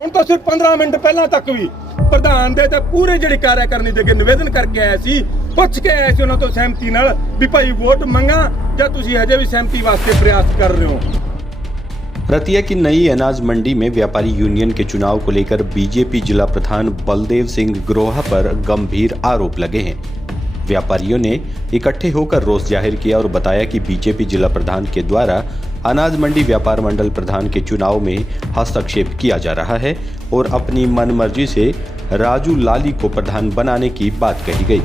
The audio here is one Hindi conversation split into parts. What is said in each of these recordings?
ਹੁਣ ਤਾਂ ਸਿਰਫ 15 ਮਿੰਟ ਪਹਿਲਾਂ ਤੱਕ ਵੀ ਪ੍ਰਧਾਨ ਦੇ ਤੇ ਪੂਰੇ ਜਿਹੜੀ ਕਾਰਜਕਾਰਨੀ ਦੇ ਅੱਗੇ ਨਿਵੇਦਨ ਕਰਕੇ ਆਇਆ ਸੀ, ਪੁੱਛ ਕੇ ਆਇਆ ਸੀ ਉਹਨਾਂ ਤੋਂ ਸਹਿਮਤੀ ਨਾਲ ਵੀ ਭਾਈ ਵੋਟ ਮੰਗਾ ਜਾਂ ਤੁਸੀਂ हजे भी सहमति वास्ते प्रयास कर रहे हो। रतिया की नई अनाज मंडी में व्यापारी यूनियन के चुनाव को लेकर बीजेपी जिला प्रधान बलदेव सिंह ग्रोहा पर गंभीर आरोप लगे हैं। व्यापारियों ने इकट्ठे होकर रोष जाहिर किया और बताया कि बीजेपी जिला प्रधान के द्वारा अनाज मंडी व्यापार मंडल प्रधान के चुनाव में हस्तक्षेप किया जा रहा है और अपनी मनमर्जी से राजू लाली को प्रधान बनाने की बात कही गई।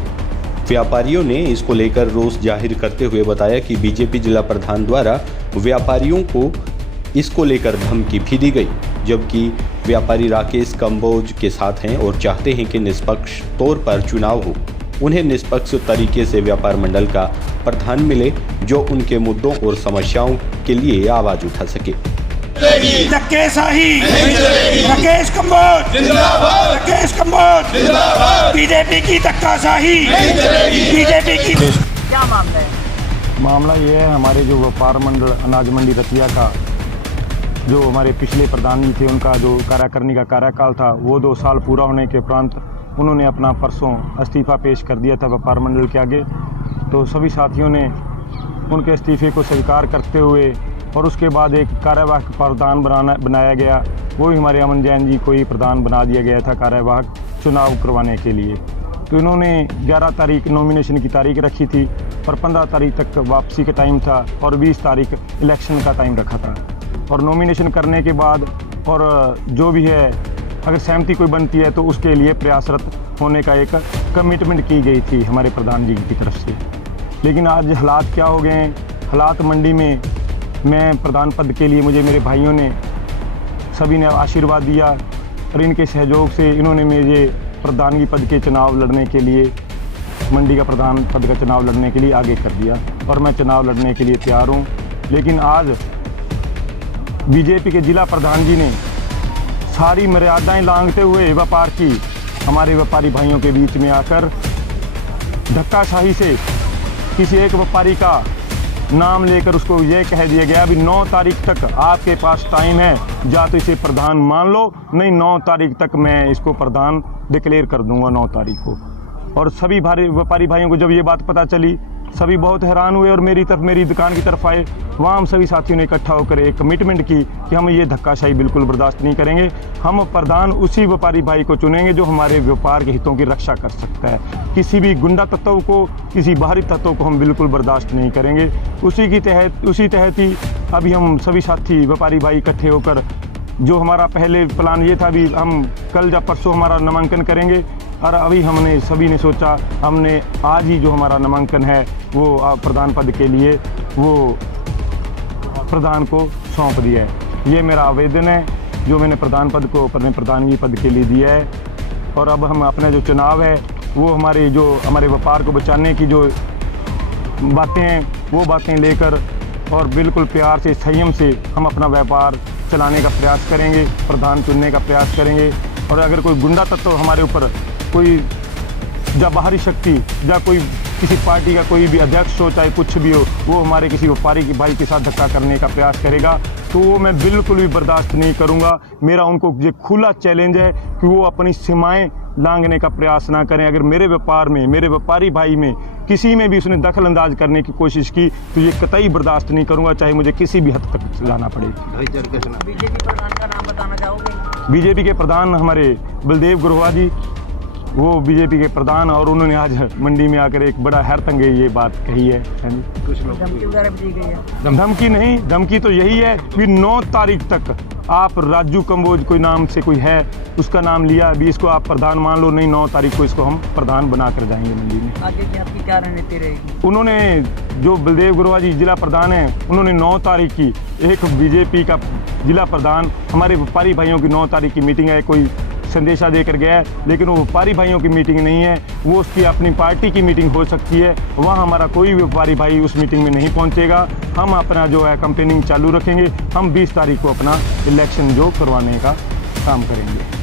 व्यापारियों ने इसको लेकर रोष जाहिर करते हुए बताया कि बीजेपी जिला प्रधान द्वारा व्यापारियों को इसको लेकर धमकी भी दी गई, जबकि व्यापारी राकेश कंबोज के साथ हैं और चाहते हैं कि निष्पक्ष तौर पर चुनाव हो। उन्हें निष्पक्ष तरीके से व्यापार मंडल का प्रधान मिले जो उनके मुद्दों और समस्याओं के लिए आवाज उठा सके। धक्केशाही राकेश कंबोज जिंदाबाद, राकेश कंबोज जिंदाबाद, बीजेपी की धक्काशाही बीजेपी की। क्या मामला है? मामला ये है, हमारे जो व्यापार मंडल अनाज मंडी रतिया का जो हमारे पिछले प्रधान जी थे, उनका जो कार्यकारिणी का कार्यकाल था वो 2 साल पूरा होने के उपरांत उन्होंने अपना परसों इस्तीफा पेश कर दिया था व्यापार मंडल के आगे। तो सभी साथियों ने उनके इस्तीफे को स्वीकार करते हुए और उसके बाद एक कार्यवाहक प्रधान बनाया गया। वो ही हमारे अमन जैन जी को ही प्रधान बना दिया गया था कार्यवाहक चुनाव करवाने के लिए। तो इन्होंने 11 तारीख नॉमिनेशन की तारीख रखी थी और 15 तारीख तक वापसी का टाइम था और 20 तारीख इलेक्शन का टाइम रखा था। और नॉमिनेशन करने के बाद और जो भी है अगर सहमति कोई बनती है तो उसके लिए प्रयासरत होने का एक कमिटमेंट की गई थी हमारे प्रधान जी की तरफ से। लेकिन आज हालात क्या हो गए हैं, हालात मंडी में मैं प्रधान पद के लिए मुझे मेरे भाइयों ने सभी ने आशीर्वाद दिया और इनके सहयोग से इन्होंने मुझे प्रधानगी पद के चुनाव लड़ने के लिए, मंडी का प्रधान पद का चुनाव लड़ने के लिए आगे कर दिया और मैं चुनाव लड़ने के लिए तैयार हूँ। लेकिन आज बीजेपी के जिला प्रधान जी ने सारी मर्यादाएं लांघते हुए व्यापार की हमारे व्यापारी भाइयों के बीच में आकर धक्काशाही से किसी एक व्यापारी का नाम लेकर उसको ये कह दिया गया भी 9 तारीख तक आपके पास टाइम है, या तो इसे प्रधान मान लो, नहीं 9 तारीख तक मैं इसको प्रधान डिक्लेयर कर दूंगा 9 तारीख को। और सभी व्यापारी भाइयों को जब ये बात पता चली सभी बहुत हैरान हुए और मेरी दुकान की तरफ आए। वहाँ हम सभी साथियों ने इकट्ठा होकर एक कमिटमेंट की कि हम ये धक्काशाही बिल्कुल बर्दाश्त नहीं करेंगे। हम प्रधान उसी व्यापारी भाई को चुनेंगे जो हमारे व्यापार के हितों की रक्षा कर सकता है। किसी भी गुंडा तत्व को, किसी बाहरी तत्व को हम बिल्कुल बर्दाश्त नहीं करेंगे। उसी तहत ही अभी हम सभी साथी व्यापारी भाई इकट्ठे होकर जो हमारा पहले प्लान ये था भी हम कल या परसों हमारा नामांकन करेंगे और अभी हमने सभी ने सोचा हमने आज ही जो हमारा नामांकन है वो प्रधान पद के लिए वो प्रधान को सौंप दिया है। ये मेरा आवेदन है जो मैंने प्रधान पद को अपने प्रधानगी पद के लिए दिया है। और अब हम अपना जो चुनाव है वो हमारे व्यापार को बचाने की जो बातें हैं वो बातें लेकर और बिल्कुल प्यार से संयम से हम अपना व्यापार चलाने का प्रयास करेंगे, प्रधान चुनने का प्रयास करेंगे। और अगर कोई गुंडा तत्व हमारे ऊपर कोई या बाहरी शक्ति या कोई किसी पार्टी का कोई भी अध्यक्ष हो चाहे कुछ भी हो वो हमारे किसी व्यापारी की भाई के साथ धक्का करने का प्रयास करेगा तो वो मैं बिल्कुल भी बर्दाश्त नहीं करूंगा। मेरा उनको ये खुला चैलेंज है कि वो अपनी सीमाएं लांघने का प्रयास ना करें। अगर मेरे व्यापार में, मेरे व्यापारी भाई में किसी में भी उसने दखल अंदाज करने की कोशिश की तो ये कतई बर्दाश्त नहीं करूंगा, चाहे मुझे किसी भी हद तक लाना पड़े। बीजेपी प्रधान का नाम बताना चाहोगे? बीजेपी के प्रधान हमारे बलदेव ग्रोहा जी, वो बीजेपी के प्रधान और उन्होंने आज मंडी में आकर एक बड़ा हैरतंगे ये बात कही है। धमकी वगैरह भी दी गई है? धमकी नहीं, धमकी तो यही है कि 9 तारीख तक आप राजू कंबोज कोई नाम से कोई है उसका नाम लिया अभी इसको आप प्रधान मान लो, नहीं 9 तारीख को इसको हम प्रधान बना कर जाएंगे मंडी में। आगे की आपकी क्या रणनीति रहेगी? उन्होंने जो बलदेव ग्रोहा जी जिला प्रधान हैं उन्होंने 9 तारीख की एक बीजेपी का जिला प्रधान हमारे व्यापारी भाइयों की 9 तारीख की मीटिंग है कोई संदेशा देकर गया है, लेकिन वो व्यापारी भाइयों की मीटिंग नहीं है, वो उसकी अपनी पार्टी की मीटिंग हो सकती है। वहाँ हमारा कोई भी व्यापारी भाई उस मीटिंग में नहीं पहुँचेगा। हम अपना जो है कैंपेनिंग चालू रखेंगे। हम 20 तारीख को अपना इलेक्शन जो करवाने का काम करेंगे।